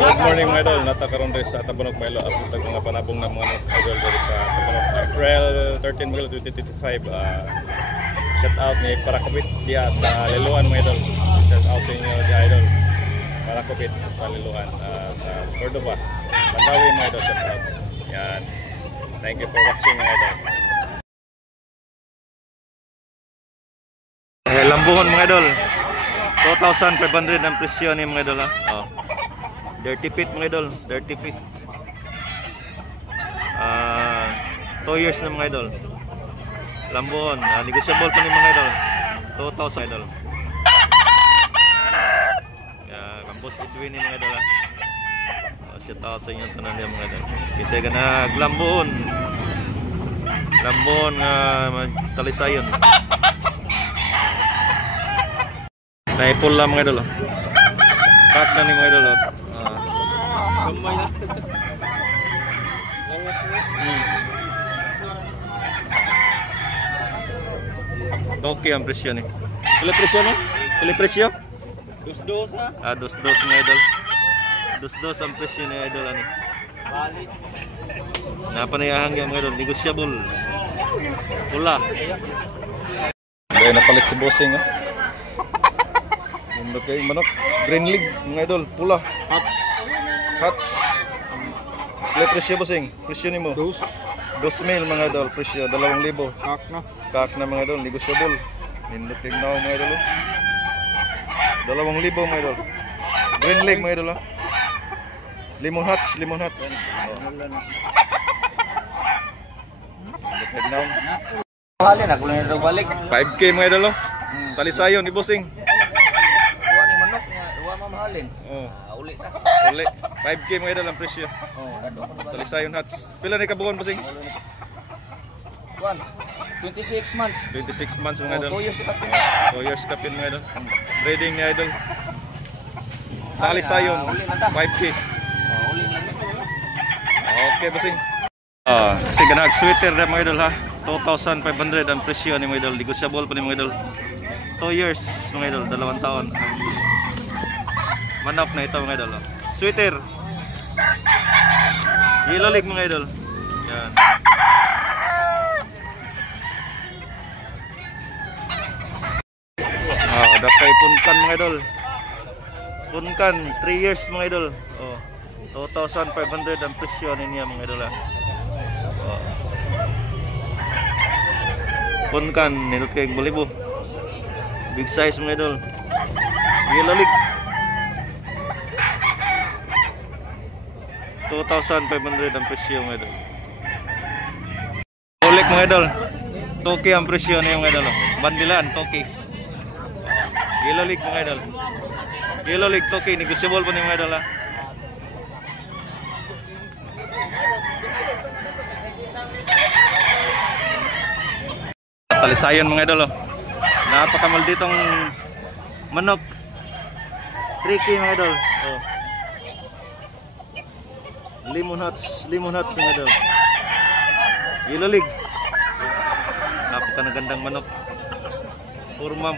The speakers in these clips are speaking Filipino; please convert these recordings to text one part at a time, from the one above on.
Good morning mga idol, natakaroon rin sa Tabunok mga idol. At ito nga panabong ng mga idol rin sa Tabunok. April 13 mga idol, 2025. Shout out ni Parakopit dia sa Liluan mga idol. Shout out sa inyo di idol. Parakopit sa Liluan sa Cordova. Pandawi mga idol, shout out. Yan. Thank you for watching mga idol. Lambuhon mga idol. 2,500 ang presyo ni mga idol ha. Oh. Dirty pit mga idol, dirty pit. 2 years na mga idol. Lambon, negotiable pa ni mga idol. 2,000 idol. Kambos Edwin ni mga idol ha. Shout out sa inyo tanan niya mga idol. Kasi ganag lambon. Lambon talisayon. Naipol lang mga idol. Kak na ni mga idol. Kamay na. Okay ang presyo ni. Pila presyo no? Pila presyo? 2-2 ha? 2-2 mga idol. 2-2 ang presyo ni idol ani. Bali. Napanayahang yung mga idol, negotiable. Pula. Dahil napalit si bossing ha. Okay, manok, green league mga idol, pula. Hats. Pila presyo bossing? Presyo ni mo? 2,000 mga idol, presyo 2,000. Kak na mga idol, negotiable. Nindot yung now mga idol. 2,000 mga idol. Green league mga idol. Limon hats. Mahalin ako lang ito balik. 5K mga idol. Talisayon ni bossing. Uli. 5K mga idol ang presyo. Talisayon hats. Pila ni kabuon bossing? 26 months. 26 months mga idol. 2 years kapin. 2 years kapin mga idol. Breeding ni idol. Talisayon 5K. Okay bossing. Sige na sweater na mga idol ha. 2,500 ang presyo ni mga idol. Negotiable pa ni mga idol. 2 years mga idol, 2 taon. Manok na ito mga idol. Sweater. Yellow leg mga idol. Yan. Dakay punkan mga idol. Punkan 3 years mga idol. 2,500 ang presyo niya mga idol. Punkan nilot kay bolibo. Big size mga idol. Yellow leg. 2,500 ang presyo mga idol. Ulik mga idol. Toki ang presyo niya mga idol. Bandilan, toki. Yellow leg mga idol. Yellow leg, toki. Negotiable pa niya mga idol ha. Talisayon mga idol. Napakamal ditong manok. 3K mga idol. Limon hats mga idol. Yellow leg. Napakanagandang manok. Purma.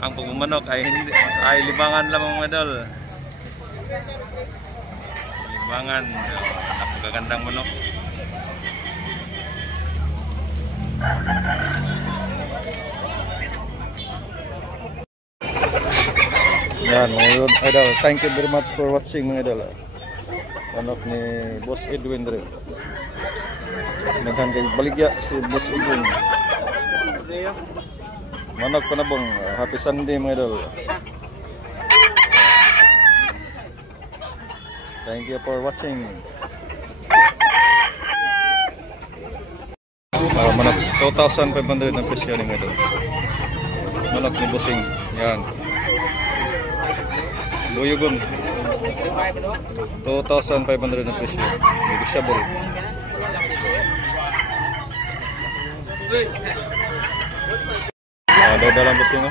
Ang pagmamanok ay libangan lamang mga idol. Libangan. Napakagandang manok. Yan mga idol, thank you very much for watching mga idol. Manok ni Boss Edwin rin. Naghan kay baligya si Boss Edwin. Manok panabong, happy Sunday mga idol. Thank you for watching. Manok 2,500 ang presyo ni mga idol. Manok ni Bossing. Yan. Buyugon 2,500 na presyo. Negotiable. Dalang bossing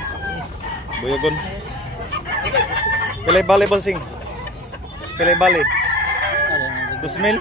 Buyugon. Pilay bali bossing. Pilay bali 2,000.